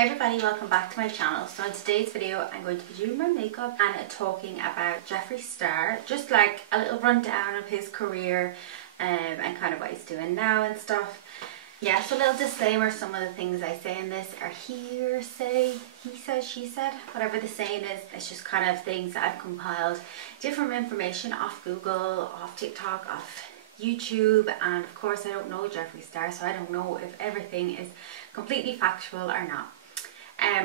Hey everybody, welcome back to my channel. So in today's video I'm going to be doing my makeup and talking about Jeffree Star, just like a little rundown of his career and kind of what he's doing now and stuff. Yeah, so a little disclaimer, some of the things I say in this are hearsay, he said, she said, whatever the saying is. It's just kind of things that I've compiled, different information off Google, off TikTok, off YouTube, and of course I don't know Jeffree Star, so I don't know if everything is completely factual or not.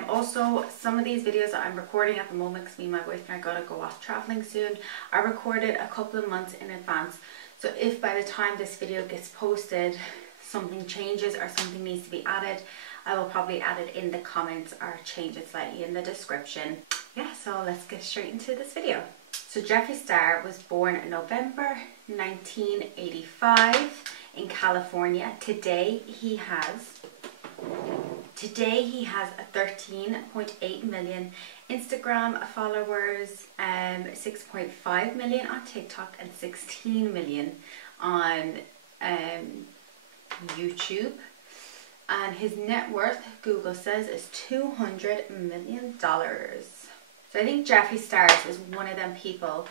Also, some of these videos that I'm recording at the moment, because me and my boyfriend are going to go off travelling soon, are recorded a couple of months in advance. So if by the time this video gets posted something changes or something needs to be added, I will probably add it in the comments or change it slightly in the description. Yeah, so let's get straight into this video. So Jeffree Star was born in November 1985 in California. Today he has a 13.8 million Instagram followers, 6.5 million on TikTok, and 16 million on YouTube. And his net worth, Google says, is $200 million. So I think Jeffree Star is one of them people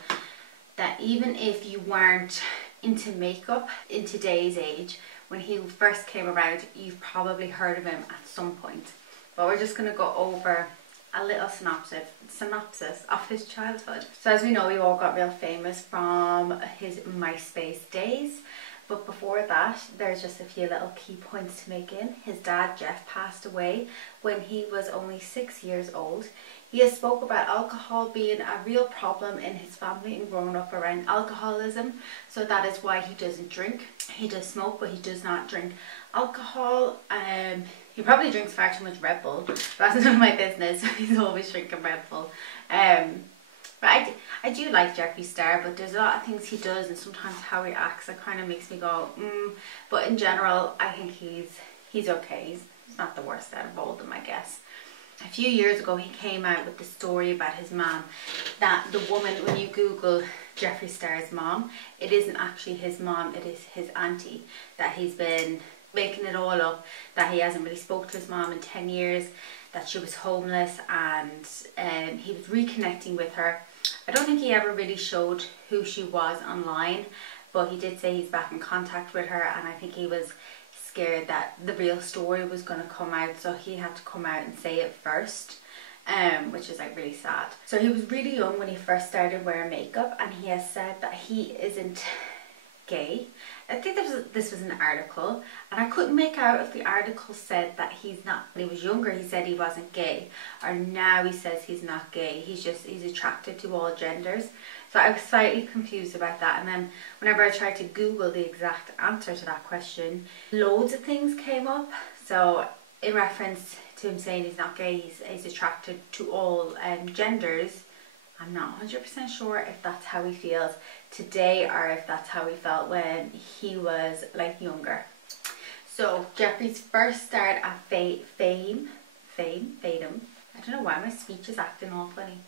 that even if you weren't into makeup in today's age, when he first came around, you've probably heard of him at some point. But we're just going to go over a little synopsis of his childhood. So as we know, he all got real famous from his MySpace days. But before that, there's just a few little key points to make in. His dad, Jeff, passed away when he was only 6 years old. He has spoke about alcohol being a real problem in his family and growing up around alcoholism. So that is why he doesn't drink. He does smoke, but he does not drink alcohol. He probably drinks far too much Red Bull. That's none of my business. He's always drinking Red Bull. But I do like Jeffree Star, but there's a lot of things he does and sometimes how he acts that kind of makes me go, But in general, I think he's okay. He's not the worst out of all of them, I guess. A few years ago, he came out with the story about his mom, that the woman, when you Google Jeffree Star's mom, it isn't actually his mom, it is his auntie, that he's been making it all up, that he hasn't really spoke to his mom in 10 years, that she was homeless, and he was reconnecting with her. I don't think he ever really showed who she was online, but he did say he's back in contact with her, and I think he was scared that the real story was going to come out, so he had to come out and say it first, which is like really sad. So he was really young when he first started wearing makeup, and he has said that he isn't gay. I think this was an article, and I couldn't make out if the article said that he's not. When he was younger, he said he wasn't gay, or now he says he's not gay. He's attracted to all genders. So I was slightly confused about that, and then whenever I tried to Google the exact answer to that question, loads of things came up. So in reference to him saying he's not gay, he's attracted to all genders. I'm not 100% sure if that's how he feels today or if that's how he felt when he was like younger. So Jeffree's first start at fame. I don't know why my speech is acting all funny.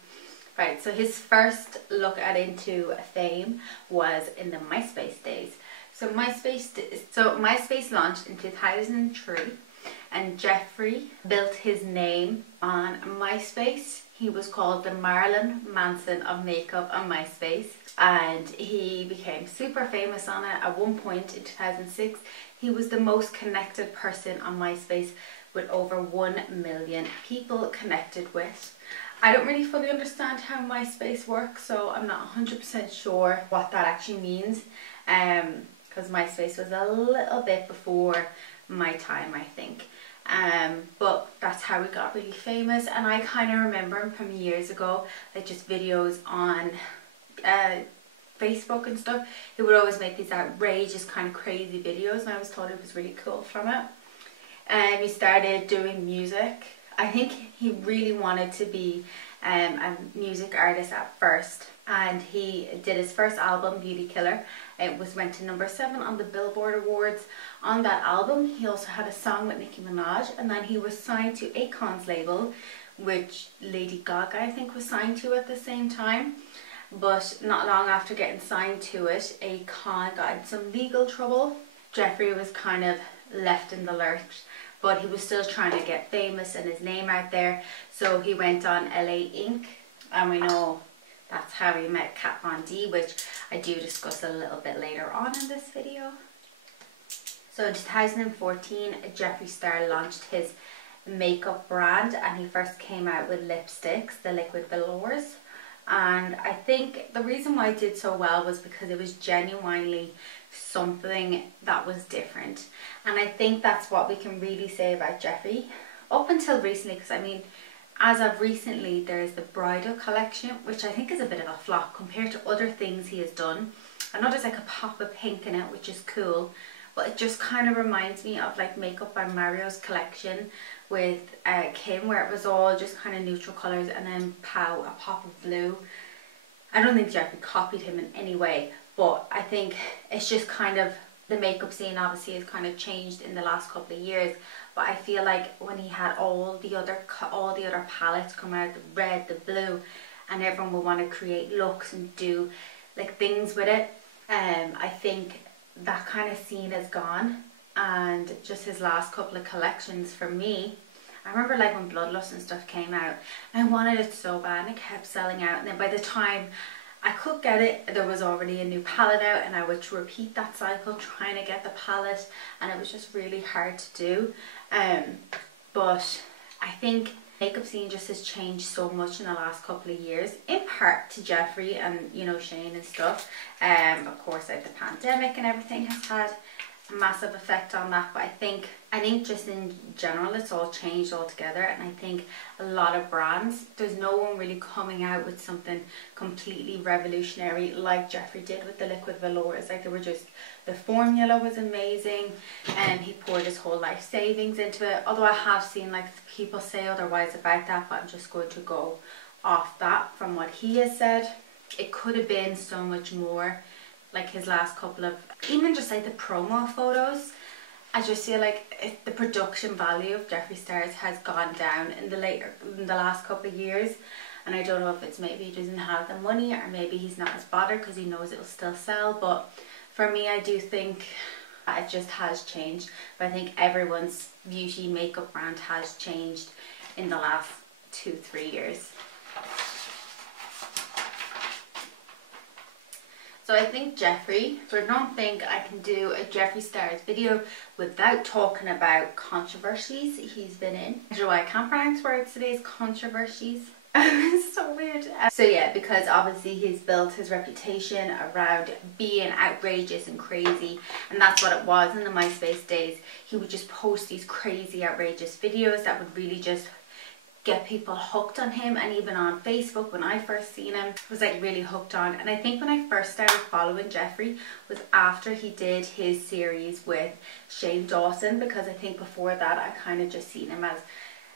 Right, so his first look into fame was in the MySpace days. So MySpace launched in 2003, and Jeffree built his name on MySpace. He was called the Marilyn Manson of makeup on MySpace, and he became super famous on it. At one point in 2006, he was the most connected person on MySpace, with over 1 million people connected with. I don't really fully understand how MySpace works, so I'm not 100% sure what that actually means, because MySpace was a little bit before my time, I think. But that's how he got really famous, and I kind of remember him from years ago, like just videos on Facebook and stuff. He would always make these outrageous kind of crazy videos, and I always thought it was really cool from it. He started doing music. I think he really wanted to be a music artist at first, and he did his first album, Beauty Killer. It went to #7 on the Billboard Awards. On that album, he also had a song with Nicki Minaj, and then he was signed to Akon's label, which Lady Gaga, I think, was signed to at the same time. But not long after getting signed to it, Akon got in some legal trouble. Jeffree was kind of left in the lurch but he was still trying to get famous and his name out there. So he went on LA Inc. And we know that's how he met Kat Von D, which I do discuss a little bit later on in this video. So in 2014, Jeffree Star launched his makeup brand, and he first came out with lipsticks, the liquid velours. And I think the reason why it did so well was because it was genuinely something that was different. And I think that's what we can really say about Jeffree up until recently, because I mean, as of recently, there's the bridal collection, which I think is a bit of a flop compared to other things he has done. I know there's like a pop of pink in it, which is cool, but it just kind of reminds me of like Makeup by Mario's collection with Kim, where it was all just kind of neutral colours and then pow, a pop of blue. I don't think Jeffree copied him in any way, but I think it's just kind of, the makeup scene obviously has kind of changed in the last couple of years. But I feel like when he had all the other palettes come out, the red, the blue, and everyone would want to create looks and do like things with it, I think that kind of scene is gone. And just his last couple of collections, for me, I remember like when Bloodlust and stuff came out, I wanted it so bad and it kept selling out, and then by the time I could get it, there was already a new palette out, and I would repeat that cycle trying to get the palette, and it was just really hard to do. But I think makeup scene just has changed so much in the last couple of years, in part to Jeffree and, you know, Shane and stuff. Of course, like the pandemic and everything has had a massive effect on that, but I think just in general it's all changed altogether. And I think a lot of brands, there's no one really coming out with something completely revolutionary like Jeffree did with the liquid velours. Like, they were just, the formula was amazing, and he poured his whole life savings into it. Although I have seen like people say otherwise about that, but I'm just going to go off that from what he has said. It could have been so much more. Like his last couple of, even just like the promo photos, I just feel like the production value of Jeffree Star's has gone down in the last couple of years. And I don't know if it's maybe he doesn't have the money, or maybe he's not as bothered because he knows it will still sell. But for me, I do think it just has changed. But I think everyone's beauty makeup brand has changed in the last 2-3 years. So I think Jeffree, so I don't think I can do a Jeffree Star's video without talking about controversies he's been in. I don't know why I can't pronounce words today, controversies. It's so weird. So yeah, because obviously he's built his reputation around being outrageous and crazy, and that's what it was in the MySpace days. He would just post these crazy, outrageous videos that would really just get people hooked on him. And even on Facebook, when I first seen him, was like really hooked on. And I think when I first started following Jeffree was after he did his series with Shane Dawson, because I think before that I kind of just seen him as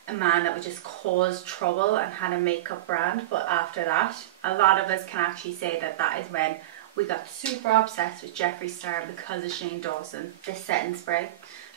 a man that would just cause trouble and had a makeup brand. But after that, a lot of us can actually say that that is when we got super obsessed with Jeffree Star because of Shane Dawson. This setting spray,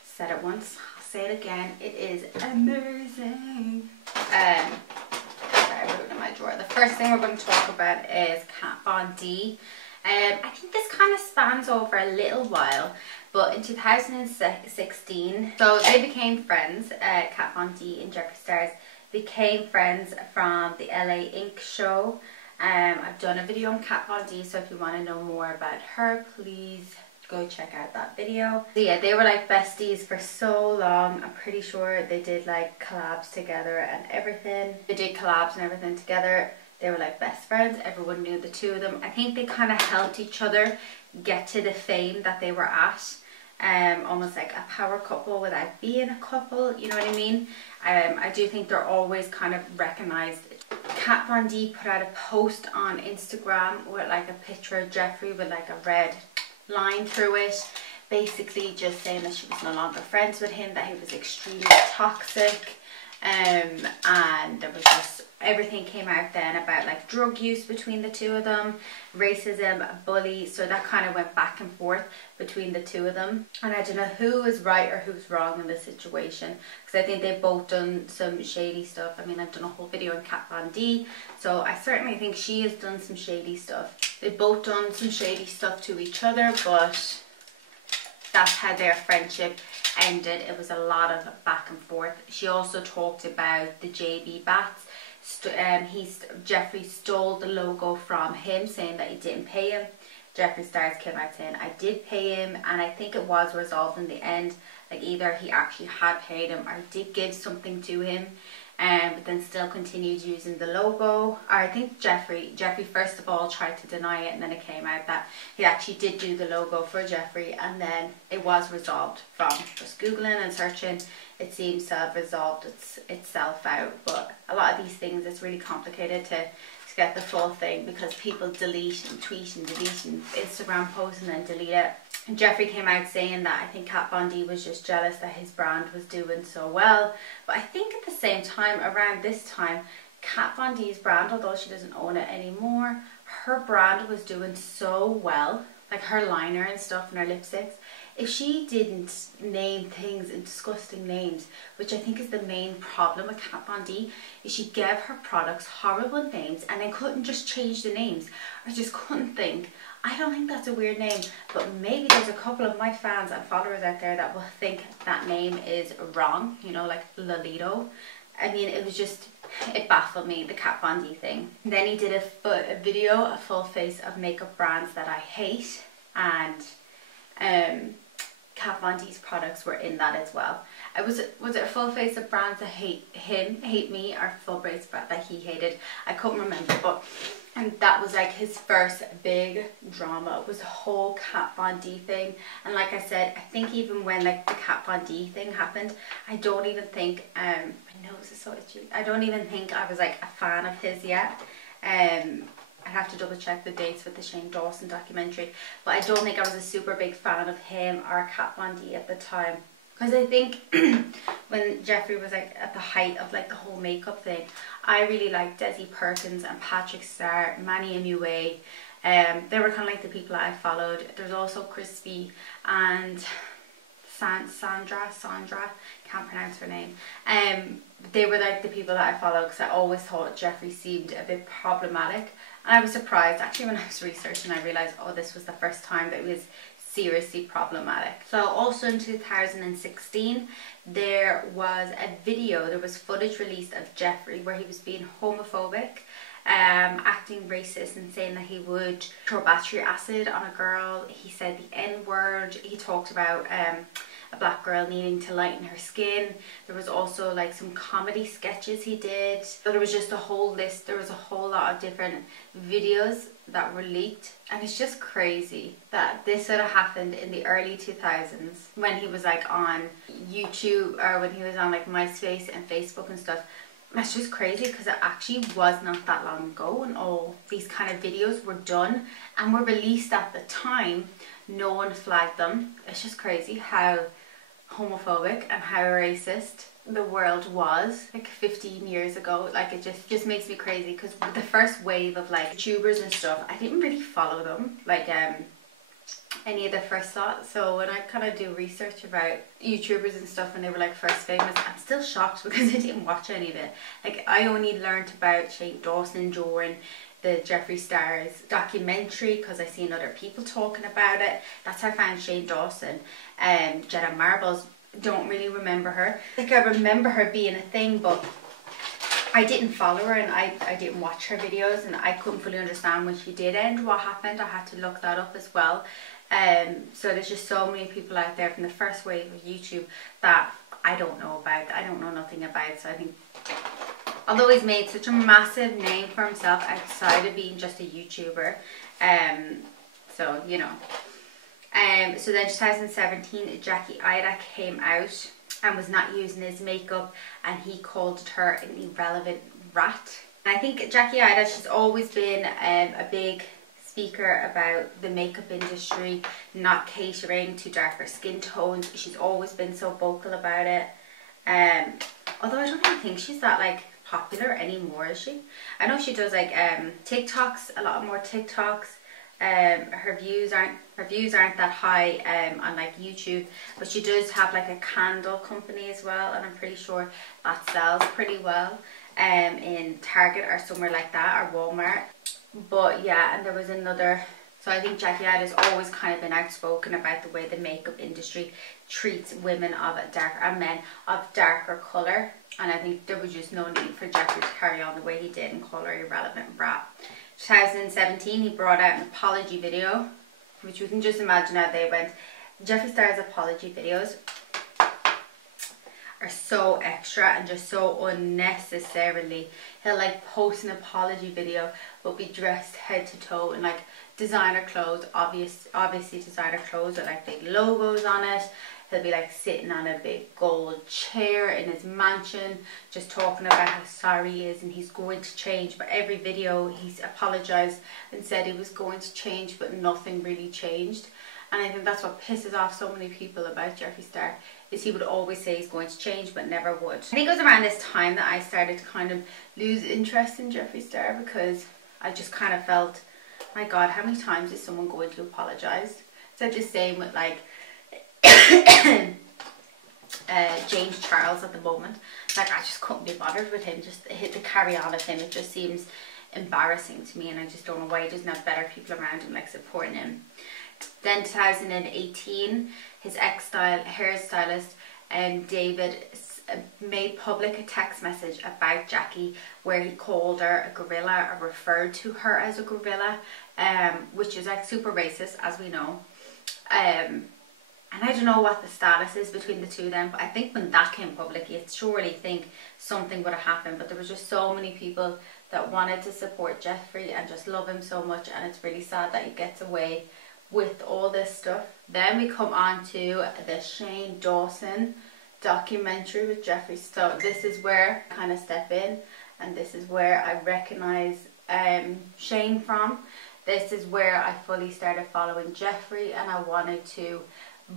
said it once, say it again, it is amazing. Sorry, I wrote it in my drawer. The first thing we're going to talk about is Kat Von D. I think this kind of spans over a little while, but in 2016, so they became friends. Kat Von D and Jeffree Star became friends from the LA Inc. show. I've done a video on Kat Von D, so if you want to know more about her, please go check out that video. So yeah, they were like besties for so long. I'm pretty sure they did like collabs together and everything. They did collabs and everything together. They were like best friends. Everyone knew the two of them. I think they kind of helped each other get to the fame that they were at. Almost like a power couple without being a couple, you know what I mean? I do think they're always kind of recognized. Kat Von D put out a post on Instagram with like a picture of Jeffree with like a red line through it, basically just saying that she was no longer friends with him, that he was extremely toxic, and there was just, everything came out then about like drug use between the two of them, racism, bully, so that kind of went back and forth between the two of them. And I don't know who was right or who's wrong in this situation, because I think they've both done some shady stuff. I mean, I've done a whole video on Kat Von D, so I certainly think she has done some shady stuff. They've both done some shady stuff to each other, but that's how their friendship ended. It was a lot of back and forth. She also talked about the JB bats. Jeffree stole the logo from him, saying that he didn't pay him. Jeffree Star came out saying, I did pay him, and I think it was resolved in the end. Like either he actually had paid him or he did give something to him, but then still continued using the logo. Or I think Jeffree first of all tried to deny it, and then it came out that he actually did do the logo for Jeffree, and then it was resolved from just Googling and searching. It seems to have resolved itself out, but a lot of these things, it's really complicated to get the full thing because people delete and tweet and delete and Instagram post and then delete it. And Jeffree came out saying that I think Kat Von D was just jealous that his brand was doing so well. But I think at the same time, around this time, Kat Von D's brand, although she doesn't own it anymore, her brand was doing so well. Like her liner and stuff and her lipsticks. If she didn't name things in disgusting names, which I think is the main problem with Kat Von D, is she gave her products horrible names and then couldn't just change the names, or just couldn't think. I don't think that's a weird name, but maybe there's a couple of my fans and followers out there that will think that name is wrong, you know, like Lolito. I mean, it was just, it baffled me, the Kat Von D thing. And then he did a video, a full face of makeup brands that I hate, and Kat Von D's products were in that as well. Was it a full face of brands that hate me, or full face that he hated? I couldn't remember, but and that was like his first big drama, was the whole Kat Von D thing. And like I said, I think even when like the Kat Von D thing happened, I don't even think my nose is so itchy. I don't even think I was like a fan of his yet. I'd have to double check the dates with the Shane Dawson documentary, but I don't think I was a super big fan of him or Kat Von D at the time. Because I think when Jeffree was like at the height of like the whole makeup thing, I really liked Desi Perkins and Patrick Star, Manny MUA. They were kind of like the people that I followed. There's also Crispy and Sandra, can't pronounce her name. They were like the people that I followed because I always thought Jeffree seemed a bit problematic. And I was surprised actually when I was researching, I realised, oh, this was the first time that it was seriously problematic. So also in 2016, there was footage released of Jeffree where he was being homophobic, acting racist and saying that he would throw battery acid on a girl. He said the N-word. He talked about a black girl needing to lighten her skin. There was also like some comedy sketches he did. So there was just a whole list. There was a whole lot of different videos that were leaked, and it's just crazy that this sort of happened in the early 2000s when he was like on YouTube, or when he was on like MySpace and Facebook and stuff. That's just crazy because it actually was not that long ago when all these kind of videos were done and were released at the time. No one flagged them. It's just crazy how homophobic and how racist the world was like 15 years ago. Like it just makes me crazy, because the first wave of like YouTubers and stuff, I didn't really follow them like any of the first thoughts. So when I kind of do research about YouTubers and stuff when they were like first famous, I'm still shocked because I didn't watch any of it. Like I only learned about Shane Dawson during the Jeffree Star's documentary because I seen other people talking about it. That's how I found Shane Dawson. Jenna Marbles, don't really remember her. Like I remember her being a thing, but I didn't follow her and I didn't watch her videos, and I couldn't fully understand when she did end what happened. I had to look that up as well. So there's just so many people out there from the first wave of YouTube that I don't know about, I don't know nothing about. So I think, although he's made such a massive name for himself outside of being just a YouTuber, so you know. So then 2017, Jackie Ida came out and was not using his makeup, and he called her an irrelevant rat. And I think Jackie Ida, she's always been a big speaker about the makeup industry not catering to darker skin tones. She's always been so vocal about it. Although I don't even think she's that like popular anymore, is she? I know she does like TikToks, a lot more TikToks. Her views aren't that high on like YouTube, but she does have like a candle company as well, and I'm pretty sure that sells pretty well in Target or somewhere like that, or Walmart. But yeah, and there was another So I think Jackie has always kind of been outspoken about the way the makeup industry treats women of a darker, and men of darker colour. And I think there was just no need for Jeffree to carry on the way he did and call her irrelevant brat. 2017, he brought out an apology video, which we can just imagine how they went. Jeffree Star's apology videos are so extra and just so unnecessarily. He'll like post an apology video but be dressed head to toe in like designer clothes, obviously designer clothes with like big logos on it. He'll be like sitting on a big gold chair in his mansion just talking about how sorry he is and he's going to change. But every video he's apologized and said he was going to change, but nothing really changed. And I think that's what pisses off so many people about Jeffree Star, is he would always say he's going to change but never would. I think it was around this time that I started to kind of lose interest in Jeffree Star, because I just kind of felt, my God, how many times is someone going to apologise? So the same with like James Charles at the moment. Like, I just couldn't be bothered with him, just the carry on of him. It just seems embarrassing to me, and I just don't know why he doesn't have better people around him like supporting him. Then 2018, his hairstylist David made public a text message about Jackie where he called her a gorilla, or referred to her as a gorilla, which is like super racist, as we know. And I don't know what the status is between the two of them, but I think when that came public, you'd surely think something would have happened. But there was just so many people that wanted to support Jeffree and just love him so much, and it's really sad that he gets away with all this stuff. Then we come on to the Shane Dawson documentary with Jeffree Star. This is where I kind of step in, and this is where I recognize Shane from. This is where I fully started following Jeffree, and I wanted to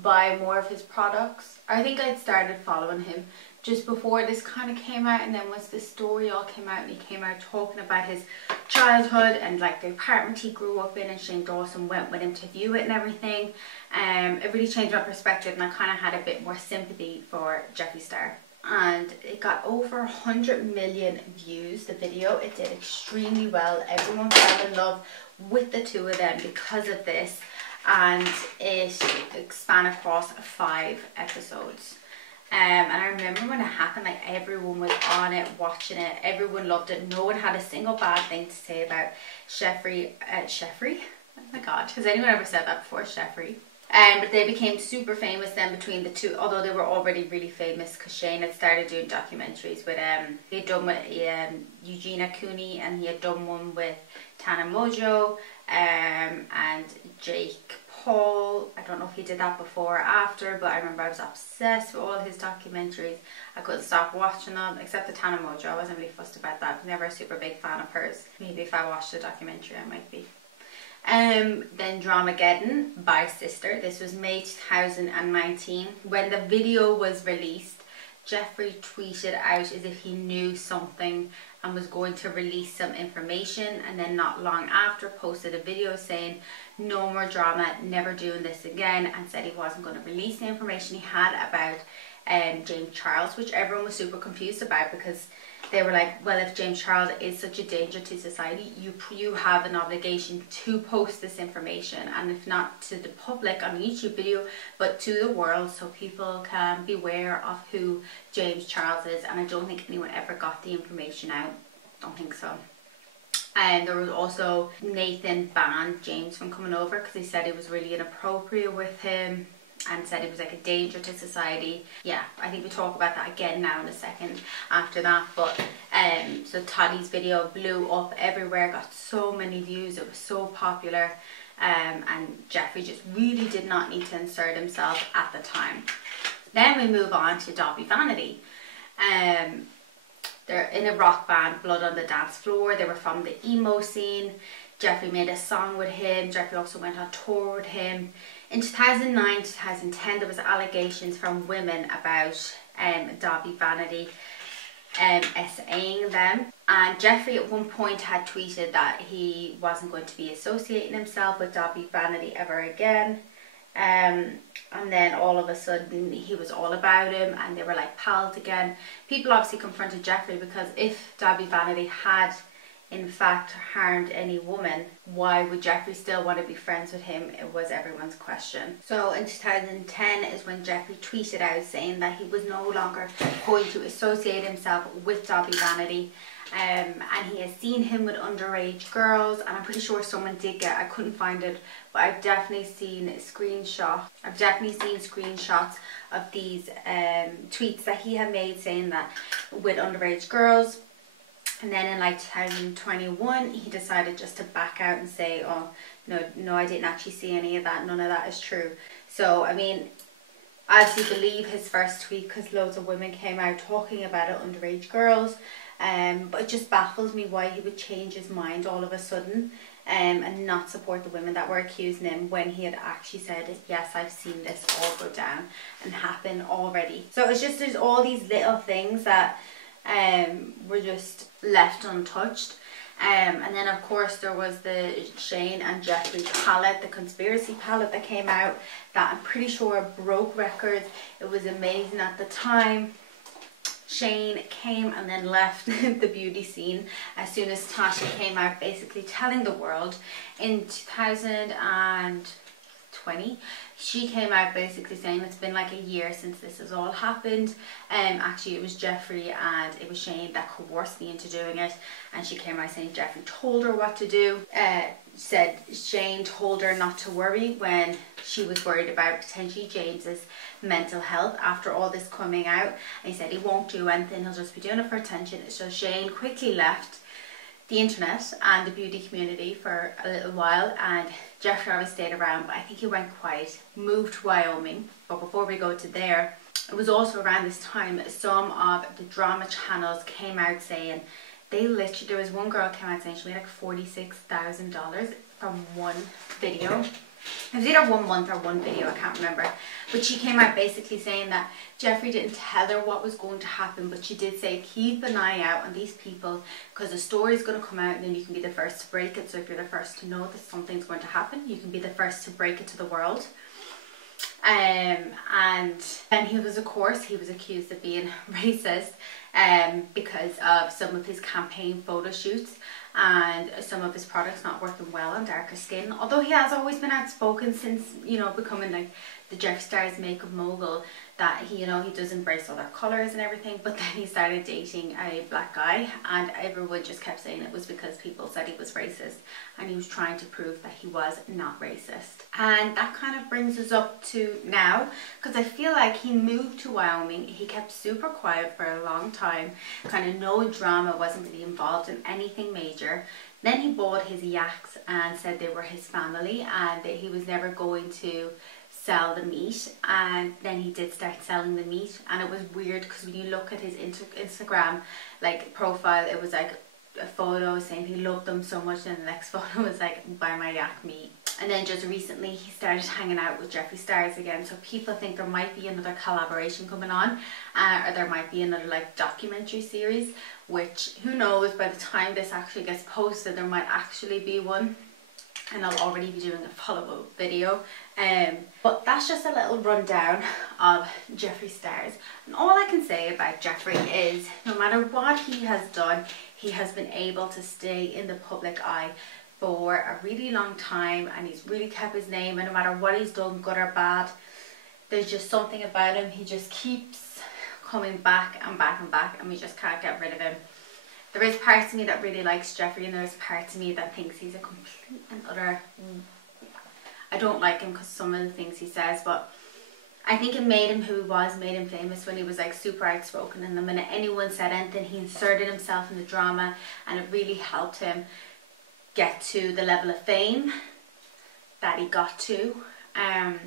buy more of his products. I think I'd started following him just before this kind of came out, and then once this story all came out and he came out talking about his childhood and like the apartment he grew up in, and Shane Dawson went with him to view it and everything, it really changed my perspective, and I kind of had a bit more sympathy for Jeffree Star. And it got over 100 million views, the video. It did extremely well. Everyone fell in love with the two of them because of this, and it spanned across 5 episodes. And I remember when it happened, like everyone was on it, watching it. Everyone loved it. No one had a single bad thing to say about Jeffree. Jeffree? Oh my God, has anyone ever said that before? Jeffree. But they became super famous then between the two, although they were already really famous, because Shane had started doing documentaries with, he had done with Eugenia Cooney, and he had done one with Tana Mojo, and Jake Paul. I don't know if he did that before or after, but I remember I was obsessed with all his documentaries. I couldn't stop watching them, except the Tana Mojo. I wasn't really fussed about that. I was never a super big fan of hers. Maybe if I watched the documentary I might be. Then Dramageddon by Sister. This was May 2019. When the video was released, Jeffree tweeted out as if he knew something and was going to release some information, and then not long after posted a video saying no more drama, never doing this again, and said he wasn't going to release the information he had about James Charles, which everyone was super confused about, because they were like, well, if James Charles is such a danger to society, you have an obligation to post this information, and if not to the public on a YouTube video, but to the world, so people can be aware of who James Charles is. And I don't think anyone ever got the information out. Don't think so. And there was also Nathan banned James from coming over because he said he was really inappropriate with him, and said he was like a danger to society. Yeah, I think we talk about that again now in a second after that. But so Toddy's video blew up everywhere, got so many views, it was so popular, and Jeffree just really did not need to insert himself at the time. Then we move on to Dobby Vanity. They're in a rock band, Blood on the Dance Floor. They were from the emo scene. Jeffree made a song with him. Jeffree also went on tour with him. In 2009, 2010, there was allegations from women about Dobby Vanity essaying them. And Jeffree at one point had tweeted that he wasn't going to be associating himself with Dobby Vanity ever again. And then all of a sudden he was all about him, and they were like pals again. People obviously confronted Jeffree, because if Dobby Vanity had in fact harmed any woman, why would Jeffree still want to be friends with him? It was everyone's question. So in 2010 is when Jeffree tweeted out saying that he was no longer going to associate himself with Dobby Vanity. And he has seen him with underage girls, and I'm pretty sure someone did I couldn't find it, but I've definitely seen screenshots. Of these tweets that he had made saying that with underage girls. And then in like 2021 he decided just to back out and say, oh no, I didn't actually see any of that, none of that is true. So I mean, I obviously believe his first tweet because loads of women came out talking about it, underage girls. But it just baffles me why he would change his mind all of a sudden and not support the women that were accusing him when he had actually said, yes, I've seen this all go down and happen already. So it's just, there's all these little things that were just left untouched. And then of course there was the Shane and Jeffree palette, the conspiracy palette that came out, that I'm pretty sure broke records. It was amazing at the time. Shane came and then left the beauty scene as soon as Tasha came out basically telling the world. In 2020 she came out basically saying it's been like a year since this has all happened. Actually it was Jeffree and it was Shane that coerced me into doing it, and she came out saying Jeffree told her what to do. Said Shane told her not to worry when she was worried about potentially James's mental health after all this coming out, and he said he won't do anything, he'll just be doing it for attention. So Shane quickly left the internet and the beauty community for a little while, and Jeffree always stayed around, but I think he went quiet, moved to Wyoming. But before we go to there, it was also around this time some of the drama channels came out saying they literally, there was one girl came out saying she made like $46,000 from one video. It was either 1 month or one video, I can't remember. But she came out basically saying that Jeffree didn't tell her what was going to happen, but she did say keep an eye out on these people because the story is going to come out and then you can be the first to break it. So if you're the first to know that something's going to happen, you can be the first to break it to the world. And then he was accused of being racist because of some of his campaign photo shoots and some of his products not working well on darker skin. Although he has always been outspoken since, you know, becoming like the Jeffree Star's makeup mogul, that he, you know, he does embrace all their colours and everything. But then he started dating a black guy and everyone just kept saying it was because people said he was racist, and he was trying to prove that he was not racist. And that kind of brings us up to now, because I feel like he moved to Wyoming, he kept super quiet for a long time, kind of no drama, wasn't really involved in anything major. Then he bought his yaks and said they were his family and that he was never going to sell the meat, and then he did start selling the meat. And it was weird because when you look at his Instagram like profile, it was like a photo saying he loved them so much, and the next photo was like buy my yak meat. And then just recently he started hanging out with Jeffree Stars again, so people think there might be another collaboration coming on, or there might be another like documentary series, which who knows, by the time this actually gets posted there might actually be one, and I'll already be doing a follow-up video. But that's just a little rundown of Jeffree Stars. And all I can say about Jeffree is no matter what he has done, he has been able to stay in the public eye for a really long time, and he's really kept his name, and no matter what he's done, good or bad, there's just something about him. He just keeps coming back and back and back, and we just can't get rid of him. There is parts of me that really likes Jeffree, and there's parts of me that thinks he's a complete and utter... I don't like him because some of the things he says, but I think it made him who he was, made him famous when he was like super outspoken, and the minute anyone said anything, he inserted himself in the drama, and it really helped him get to the level of fame that he got to. I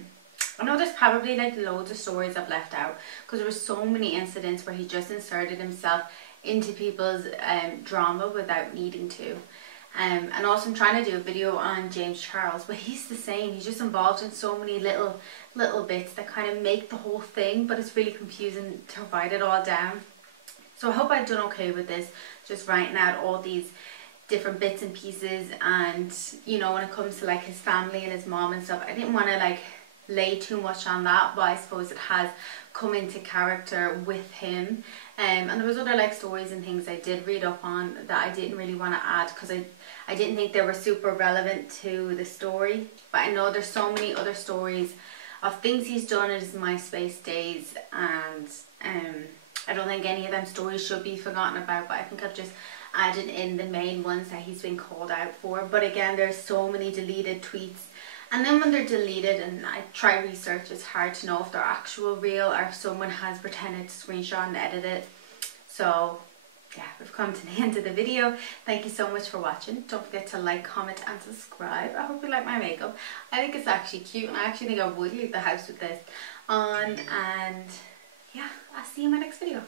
know there's probably like loads of stories I've left out because there were so many incidents where he just inserted himself into people's drama without needing to. And also I'm trying to do a video on James Charles, but he's the same. He's just involved in so many little bits that kind of make the whole thing, but it's really confusing to write it all down. So I hope I've done okay with this, just writing out all these different bits and pieces. And you know, when it comes to like his family and his mom and stuff, I didn't want to like lay too much on that, but I suppose it has come into character with him. And there was other like stories and things I did read up on that I didn't really want to add because I didn't think they were super relevant to the story. But I know there's so many other stories of things he's done in his MySpace days, and I don't think any of them stories should be forgotten about, but I think I've just added in the main ones that he's been called out for. But again, there's so many deleted tweets, and then when they're deleted and I try research, it's hard to know if they're actual real or if someone has pretended to screenshot and edit it. So yeah, we've come to the end of the video. Thank you so much for watching. Don't forget to like, comment and subscribe. I hope you like my makeup. I think it's actually cute, and I actually think I would leave the house with this on. And yeah, I'll see you in my next video.